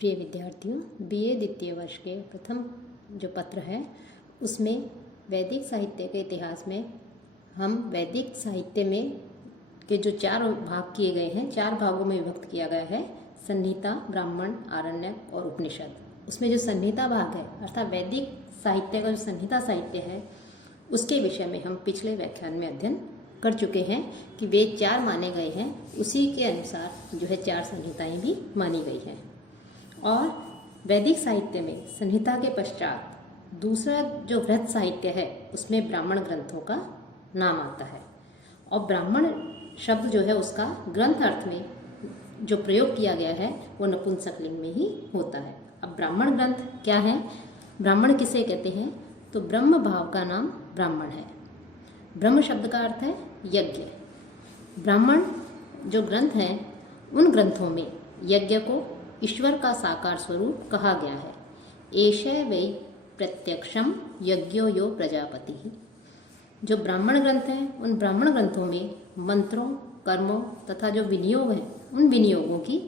प्रिय विद्यार्थियों, बीए द्वितीय वर्ष के प्रथम जो पत्र है उसमें वैदिक साहित्य के इतिहास में हम वैदिक साहित्य में के जो 4 भाग किए गए हैं, 4 भागों में विभक्त किया गया है: संहिता, ब्राह्मण, आरण्यक और उपनिषद। उसमें जो संहिता भाग है अर्थात वैदिक साहित्य का जो संहिता साहित्य है उसके विषय में हम पिछले व्याख्यान में अध्ययन कर चुके हैं कि वेद 4 माने गए हैं, उसी के अनुसार जो है 4 संहिताएं भी मानी गई हैं। और वैदिक साहित्य में संहिता के पश्चात दूसरा जो वृहत साहित्य है उसमें ब्राह्मण ग्रंथों का नाम आता है। और ब्राह्मण शब्द जो है उसका ग्रंथ अर्थ में जो प्रयोग किया गया है वो नपुंसकलिंग में ही होता है। अब ब्राह्मण ग्रंथ क्या है, ब्राह्मण किसे कहते हैं? तो ब्रह्म भाव का नाम ब्राह्मण है। ब्रह्म शब्द का अर्थ है यज्ञ। ब्राह्मण जो ग्रंथ हैं उन ग्रंथों में यज्ञ को ईश्वर का साकार स्वरूप कहा गया है। एषे वै प्रत्यक्षम यज्ञो यो प्रजापति। जो ब्राह्मण ग्रंथ हैं उन ब्राह्मण ग्रंथों में मंत्रों, कर्मों तथा जो विनियोग हैं उन विनियोगों की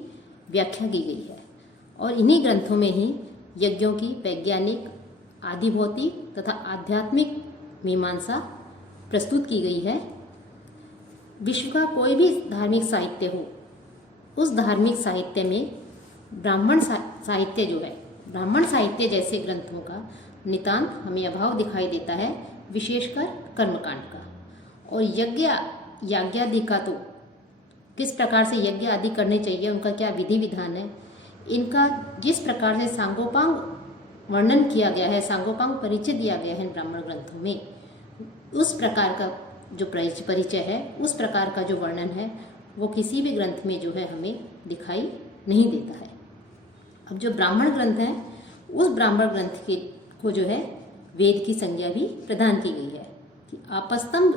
व्याख्या की गई है। और इन्हीं ग्रंथों में ही यज्ञों की वैज्ञानिक, आधिभौतिक तथा आध्यात्मिक मीमांसा प्रस्तुत की गई है। विश्व का कोई भी धार्मिक साहित्य हो, उस धार्मिक साहित्य में ब्राह्मण साहित्य जो है, ब्राह्मण साहित्य जैसे ग्रंथों का नितांत हमें अभाव दिखाई देता है, विशेषकर कर्मकांड का। और यज्ञ याज्ञादि का तो किस प्रकार से यज्ञ आदि करने चाहिए, उनका क्या विधि विधान है, इनका जिस प्रकार से सांगोपांग वर्णन किया गया है, सांगोपांग परिचय दिया गया है इन ब्राह्मण ग्रंथों में, उस प्रकार का जो परिचय है, उस प्रकार का जो वर्णन है वो किसी भी ग्रंथ में जो है हमें दिखाई नहीं देता है। अब जो ब्राह्मण ग्रंथ है उस ब्राह्मण ग्रंथ के को जो है वेद की संज्ञा भी प्रदान की गई है कि आपस्तंभ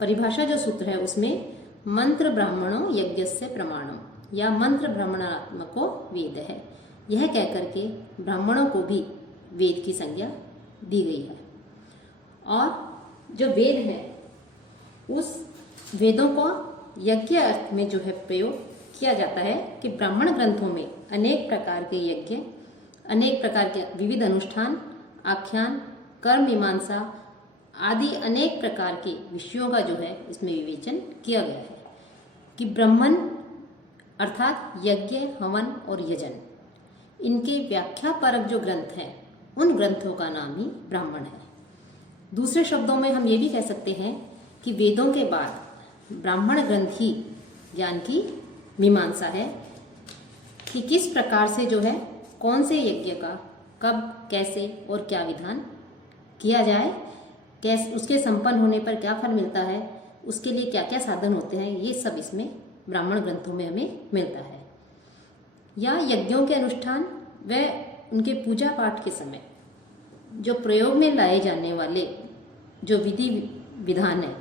परिभाषा जो सूत्र है उसमें मंत्र ब्राह्मणों यज्ञस्य प्रमाणों या मंत्र ब्राह्मणात्मको वेद है, यह कहकर के ब्राह्मणों को भी वेद की संज्ञा दी गई है। और जो वेद है उस वेदों को यज्ञ अर्थ में जो है प्रयोग किया जाता है कि ब्राह्मण ग्रंथों में अनेक प्रकार के यज्ञ, अनेक प्रकार के विविध अनुष्ठान, आख्यान, कर्म मीमांसा आदि अनेक प्रकार के विषयों का जो है इसमें विवेचन किया गया है कि ब्राह्मण अर्थात यज्ञ, हवन और यजन, इनके व्याख्या परक जो ग्रंथ हैं उन ग्रंथों का नाम ही ब्राह्मण है। दूसरे शब्दों में हम ये भी कह सकते हैं कि वेदों के बाद ब्राह्मण ग्रंथ ही ज्ञान की मीमांसा है कि किस प्रकार से जो है कौन से यज्ञ का कब, कैसे और क्या विधान किया जाए, कैसे उसके संपन्न होने पर क्या फल मिलता है, उसके लिए क्या क्या साधन होते हैं, ये सब इसमें ब्राह्मण ग्रंथों में हमें मिलता है। या यज्ञों के अनुष्ठान व उनके पूजा पाठ के समय जो प्रयोग में लाए जाने वाले जो विधि विधान है,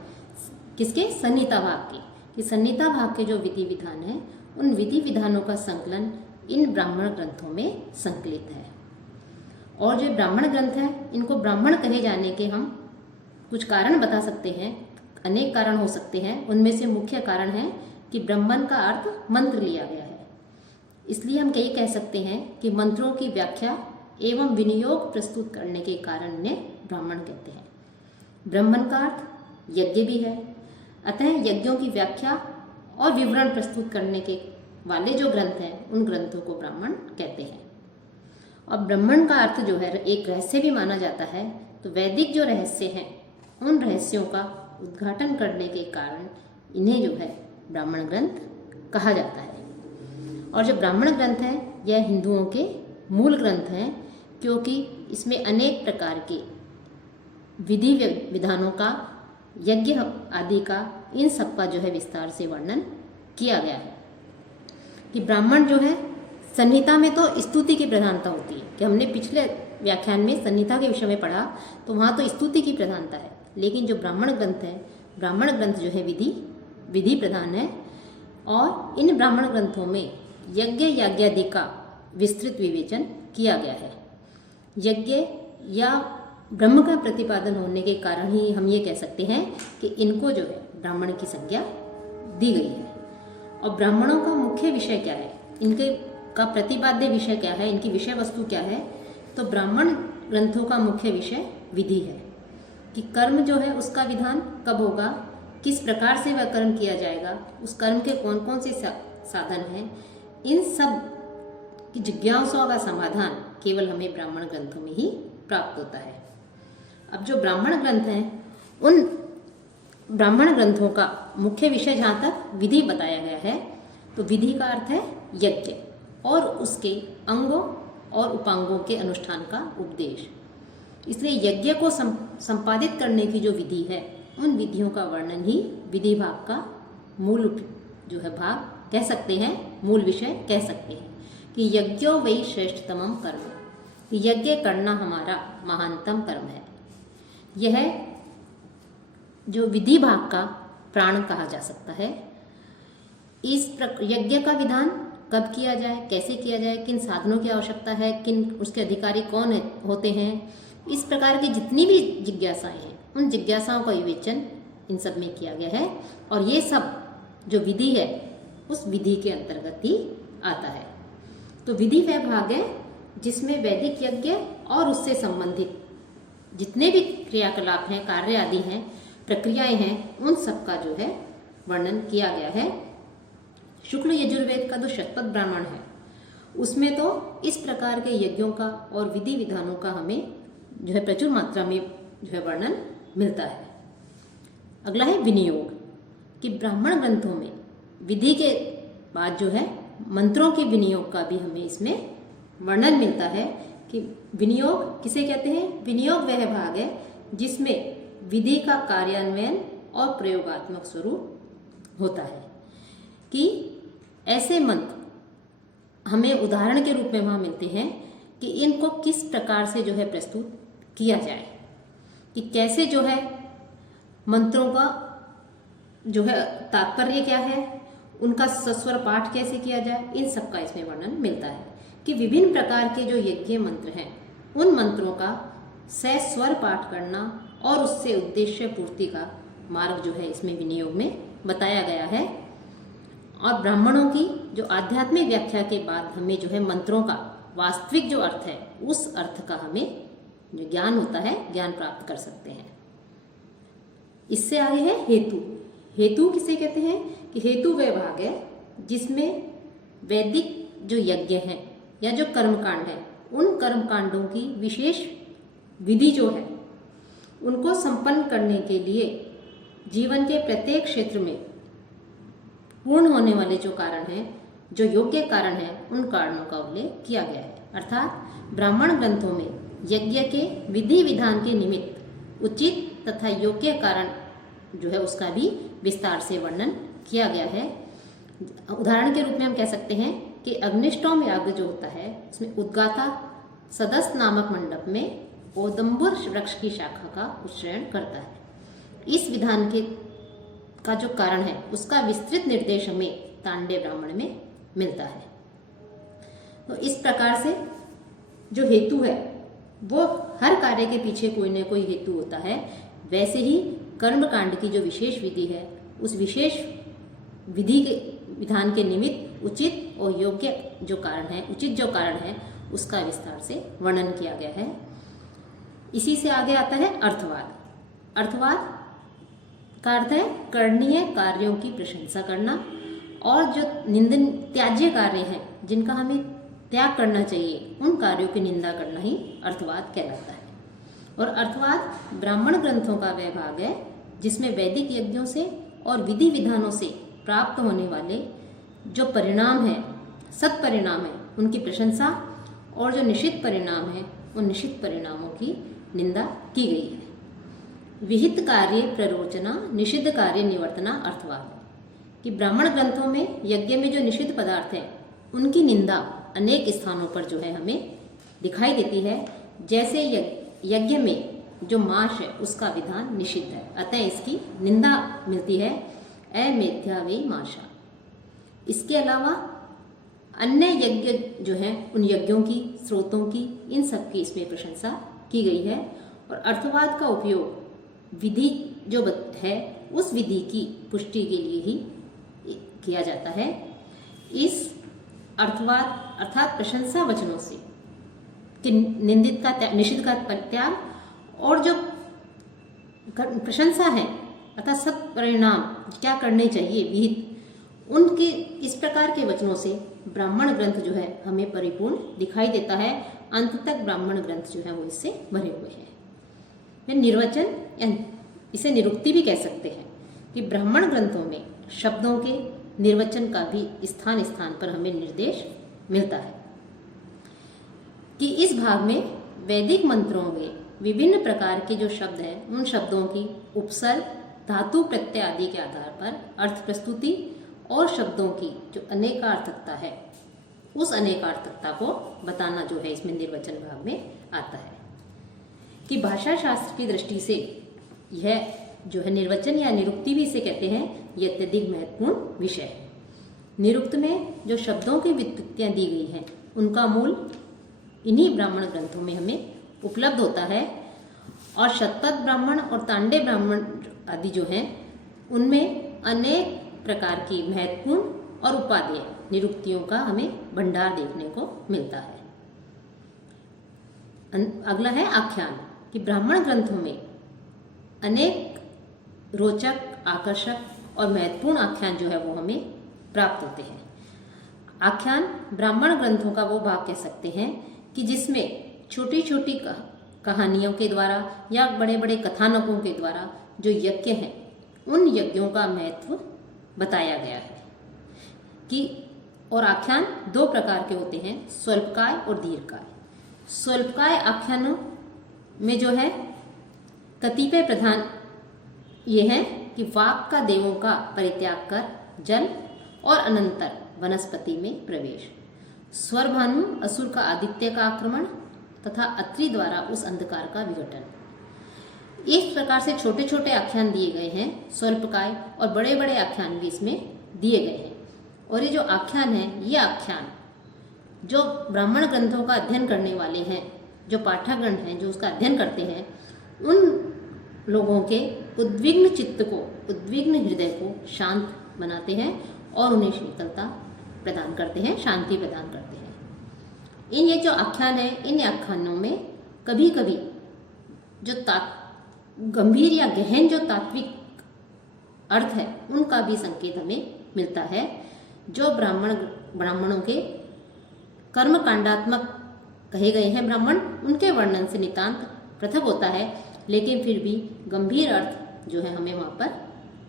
किसके? संहिता भाग के, कि संहिता भाग के जो विधि विधान है उन विधि विधानों का संकलन इन ब्राह्मण ग्रंथों में संकलित है। और जो ब्राह्मण ग्रंथ है इनको ब्राह्मण कहे जाने के हम कुछ कारण बता सकते हैं, अनेक कारण हो सकते हैं। उनमें से मुख्य कारण है कि ब्राह्मण का अर्थ मंत्र लिया गया है, इसलिए हम कई कह सकते हैं कि मंत्रों की व्याख्या एवं विनियोग प्रस्तुत करने के कारण इन्हें ब्राह्मण कहते हैं। ब्राह्मण का अर्थ यज्ञ भी है, अतः यज्ञों की व्याख्या और विवरण प्रस्तुत करने के वाले जो ग्रंथ हैं उन ग्रंथों को ब्राह्मण कहते हैं। और ब्राह्मण का अर्थ जो है एक रहस्य भी माना जाता है, तो वैदिक जो रहस्य हैं उन रहस्यों का उद्घाटन करने के कारण इन्हें जो है ब्राह्मण ग्रंथ कहा जाता है। और जो ब्राह्मण ग्रंथ है यह हिंदुओं के मूल ग्रंथ हैं, क्योंकि इसमें अनेक प्रकार के विधि विधानों का, यज्ञ आदि का, इन सब का जो है विस्तार से वर्णन किया गया है। कि ब्राह्मण जो है संहिता में तो स्तुति की प्रधानता होती है, कि हमने पिछले व्याख्यान में संहिता के विषय में पढ़ा तो वहाँ तो स्तुति की प्रधानता है, लेकिन जो ब्राह्मण ग्रंथ है, ब्राह्मण ग्रंथ जो है विधि प्रधान है। और इन ब्राह्मण ग्रंथों में यज्ञ याज्ञादि का विस्तृत विवेचन किया गया है। यज्ञ या ब्रह्म का प्रतिपादन होने के कारण ही हम ये कह सकते हैं कि इनको जो है ब्राह्मण की संज्ञा दी गई है। और ब्राह्मणों का मुख्य विषय क्या है, इनके का प्रतिपाद्य विषय क्या है, इनकी विषय वस्तु क्या है, तो ब्राह्मण ग्रंथों का मुख्य विषय विधि है कि कर्म जो है उसका विधान कब होगा, किस प्रकार से वह कर्म किया जाएगा, उस कर्म के कौन कौन से साधन हैं, इन सब की जिज्ञासाओं का समाधान केवल हमें ब्राह्मण ग्रंथों में ही प्राप्त होता है। अब जो ब्राह्मण ग्रंथ हैं, उन ब्राह्मण ग्रंथों का मुख्य विषय जहाँ तक विधि बताया गया है, तो विधि का अर्थ है यज्ञ और उसके अंगों और उपांगों के अनुष्ठान का उपदेश। इसलिए यज्ञ को संपादित करने की जो विधि है, उन विधियों का वर्णन ही विधि भाग का मूल जो है भाग कह सकते हैं, मूल विषय कह सकते हैं कि यज्ञो वही श्रेष्ठतमम कर्म, यज्ञ करना हमारा महानतम कर्म है। यह जो विधि भाग का प्राण कहा जा सकता है। इस यज्ञ का विधान कब किया जाए, कैसे किया जाए, किन साधनों की आवश्यकता है, किन उसके अधिकारी कौन होते हैं, इस प्रकार की जितनी भी जिज्ञासाएं हैं, उन जिज्ञासाओं का विवेचन इन सब में किया गया है। और ये सब जो विधि है उस विधि के अंतर्गत ही आता है। तो विधि वह भाग है जिसमें वैदिक यज्ञ और उससे संबंधित जितने भी क्रियाकलाप हैं, कार्य आदि हैं, प्रक्रियाएं हैं, उन सब का जो है वर्णन किया गया है। शुक्ल यजुर्वेद का जो शतपथ ब्राह्मण है उसमें तो इस प्रकार के यज्ञों का और विधि विधानों का हमें जो है प्रचुर मात्रा में जो है वर्णन मिलता है। अगला है विनियोग, कि ब्राह्मण ग्रंथों में विधि के बाद जो है मंत्रों के विनियोग का भी हमें इसमें वर्णन मिलता है कि विनियोग किसे कहते हैं। विनियोग वह भाग है जिसमें विधि का कार्यान्वयन और प्रयोगात्मक स्वरूप होता है, कि ऐसे मंत्र हमें उदाहरण के रूप में वहाँ मिलते हैं कि इनको किस प्रकार से जो है प्रस्तुत किया जाए, कि कैसे जो है मंत्रों का जो है तात्पर्य क्या है, उनका सस्वर पाठ कैसे किया जाए, इन सब का इसमें वर्णन मिलता है। कि विभिन्न प्रकार के जो यज्ञ मंत्र हैं उन मंत्रों का सस्वर पाठ करना और उससे उद्देश्य पूर्ति का मार्ग जो है इसमें विनियोग में बताया गया है। और ब्राह्मणों की जो आध्यात्मिक व्याख्या के बाद हमें जो है मंत्रों का वास्तविक जो अर्थ है उस अर्थ का हमें जो ज्ञान होता है, ज्ञान प्राप्त कर सकते हैं। इससे आगे है हेतु। हेतु किसे कहते हैं कि हेतु वह भाग है जिसमें वैदिक जो यज्ञ हैं या जो कर्मकांड है उन कर्मकांडों की विशेष विधि जो है उनको संपन्न करने के लिए जीवन के प्रत्येक क्षेत्र में पूर्ण होने वाले जो कारण हैं, जो योग्य कारण हैं, उन कारणों का उल्लेख किया गया है। अर्थात ब्राह्मण ग्रंथों में यज्ञ के विधि विधान के निमित्त उचित तथा योग्य कारण जो है उसका भी विस्तार से वर्णन किया गया है। उदाहरण के रूप में हम कह सकते हैं कि अग्निष्टोम याग जो होता है उसमें उद्गाता सदस्य नामक मंडप में ओदंबुर वृक्ष की शाखा का उच्चारण करता है। इस विधान का जो कारण है उसका विस्तृत निर्देश हमें तांडे ब्राह्मण में मिलता है। तो इस प्रकार से जो हेतु है वो हर कार्य के पीछे कोई न कोई हेतु होता है। वैसे ही कर्मकांड की जो विशेष विधि है उस विशेष विधि के विधान के निमित्त उचित और योग्य जो कारण है, उचित जो कारण है उसका विस्तार से वर्णन किया गया है। इसी से आगे आता है अर्थवाद। अर्थवाद का अर्थ है करणीय कार्यों की प्रशंसा करना और जो निंदन त्याज्य कार्य हैं जिनका हमें त्याग करना चाहिए उन कार्यों की निंदा करना ही अर्थवाद कहलाता है। और अर्थवाद ब्राह्मण ग्रंथों का वह भाग है जिसमें वैदिक यज्ञों से और विधि विधानों से प्राप्त होने वाले जो परिणाम है, सत्परिणाम है, उनकी प्रशंसा और जो निषिद्ध परिणाम है उन निषिद्ध परिणामों की निंदा की गई है। विहित कार्य प्ररोचना, निषिद्ध कार्य निवर्तना अर्थवाद, कि ब्राह्मण ग्रंथों में यज्ञ में जो निषिद्ध पदार्थ हैं उनकी निंदा अनेक स्थानों पर जो है हमें दिखाई देती है। जैसे यज्ञ में जो मांस है उसका विधान निषिद्ध है, अतः इसकी निंदा मिलती है, अमेध्या वे मांसा। इसके अलावा अन्य यज्ञ जो हैं उन यज्ञों की, स्रोतों की, इन सब की इसमें प्रशंसा की गई है। और अर्थवाद का उपयोग विधि जो है उस विधि की पुष्टि के लिए ही किया जाता है। इस अर्थवाद अर्थात प्रशंसा वचनों से कि निंदित का निषिद्ध का त्याग और जो प्रशंसा है अर्थात सत्परिणाम क्या करने चाहिए विहित, उनके इस प्रकार के वचनों से ब्राह्मण ग्रंथ जो है हमें परिपूर्ण दिखाई देता है। अंत तक ब्राह्मण ग्रंथ जो है वो इससे भरे हुए हैं। निर्वचन या इसे निरुक्ति भी कह सकते हैं कि ब्राह्मण ग्रंथों में शब्दों के निर्वचन का भी स्थान स्थान पर हमें निर्देश मिलता है कि इस भाग में वैदिक मंत्रों में विभिन्न प्रकार के जो शब्द हैं उन शब्दों की उपसर्ग, धातु प्रत्यय आदि के आधार पर अर्थ प्रस्तुति और शब्दों की जो अनेकार्थकता है उस अनेकार्थकता को बताना जो है इसमें निर्वचन भाग में आता है कि भाषा शास्त्र की दृष्टि से यह जो है निर्वचन या निरुक्ति भी इसे कहते हैं, यह अत्यधिक महत्वपूर्ण विषय है। निरुक्त में जो शब्दों की व्युत्पत्तियां दी गई हैं उनका मूल इन्हीं ब्राह्मण ग्रंथों में हमें उपलब्ध होता है और शतपथ ब्राह्मण और तांडे ब्राह्मण आदि जो हैं उनमें अनेक प्रकार की महत्वपूर्ण और उपादेय निरुक्तियों का हमें भंडार देखने को मिलता है। अगला है आख्यान कि ब्राह्मण ग्रंथों में अनेक रोचक, आकर्षक और महत्वपूर्ण आख्यान जो है वो हमें प्राप्त होते हैं। आख्यान ब्राह्मण ग्रंथों का वो भाग कह सकते हैं कि जिसमें छोटी छोटी कहानियों के द्वारा या बड़े बड़े कथानकों के द्वारा जो यज्ञ हैं उन यज्ञों का महत्व बताया गया है कि और आख्यान दो प्रकार के होते हैं, स्वल्पकाय और दीर्घकाय। स्वल्पकाय आख्यानों में जो है कतिपय प्रधान ये हैं कि वाक का देवों का परित्याग कर जल और अनंतर वनस्पति में प्रवेश, स्वरभानु असुर का आदित्य का आक्रमण तथा अत्रि द्वारा उस अंधकार का विघटन। इस प्रकार से छोटे छोटे आख्यान दिए गए हैं स्वल्पकाय और बड़े बड़े आख्यान भी इसमें दिए गए हैं। और ये जो आख्यान है ये आख्यान जो ब्राह्मण ग्रंथों का अध्ययन करने वाले हैं, जो पाठकगण हैं जो उसका अध्ययन करते हैं, उन लोगों के उद्विग्न चित्त को, उद्विग्न हृदय को शांत बनाते हैं और उन्हें शीतलता प्रदान करते हैं, शांति प्रदान करते हैं। इन ये जो आख्यान है इन आख्यानों में कभी कभी जो गंभीर या गहन जो तात्विक अर्थ है उनका भी संकेत हमें मिलता है, जो ब्राह्मणों के कर्म कांडात्मक कहे गए हैं ब्राह्मण, उनके वर्णन से नितांत पृथक होता है, लेकिन फिर भी गंभीर अर्थ जो है हमें वहाँ पर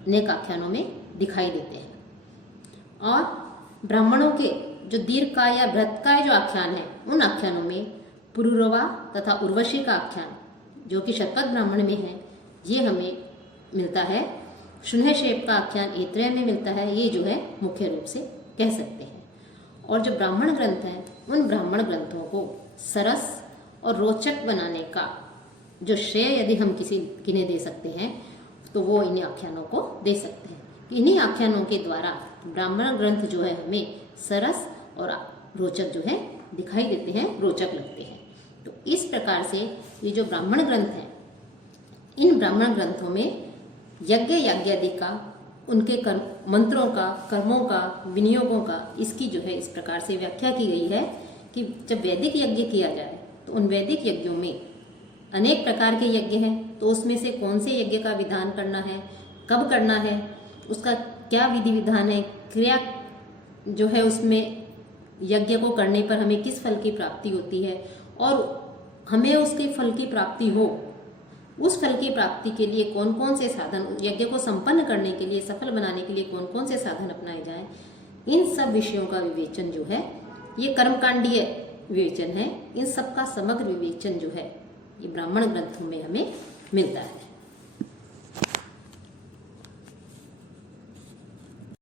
अनेक आख्यानों में दिखाई देते हैं। और ब्राह्मणों के जो दीर्घकाय या बृहत्काय जो आख्यान है उन आख्यानों में पुरुरवा तथा उर्वशी का आख्यान जो कि शतपथ ब्राह्मण में है ये हमें मिलता है। शून्यशेप का आख्यान ऐत्रेय में मिलता है, ये जो है मुख्य रूप से कह सकते हैं। और जो ब्राह्मण ग्रंथ हैं उन ब्राह्मण ग्रंथों को सरस और रोचक बनाने का जो श्रेय यदि हम किन्हें दे सकते हैं तो वो इन्हीं आख्यानों को दे सकते हैं। इन्हीं आख्यानों के द्वारा ब्राह्मण ग्रंथ जो है हमें सरस और रोचक जो है दिखाई देते हैं, रोचक लगते हैं। तो इस प्रकार से ये जो ब्राह्मण ग्रंथ हैं इन ब्राह्मण ग्रंथों में यज्ञ याज्ञादि का, उनके मंत्रों का, कर्मों का, विनियोगों का इसकी जो है इस प्रकार से व्याख्या की गई है कि जब वैदिक यज्ञ किया जाए तो उन वैदिक यज्ञों में अनेक प्रकार के यज्ञ हैं, तो उसमें से कौन से यज्ञ का विधान करना है, कब करना है, उसका क्या विधि विधान है, क्रिया जो है उसमें यज्ञ को करने पर हमें किस फल की प्राप्ति होती है और हमें उसके फल की प्राप्ति हो, उस फल की प्राप्ति के लिए कौन कौन से साधन, यज्ञ को संपन्न करने के लिए, सफल बनाने के लिए कौन कौन से साधन अपनाए जाएं, इन सब विषयों का विवेचन जो है ये कर्मकांडीय विवेचन है। इन सब का समग्र विवेचन जो है ये ब्राह्मण ग्रंथों में हमें मिलता है।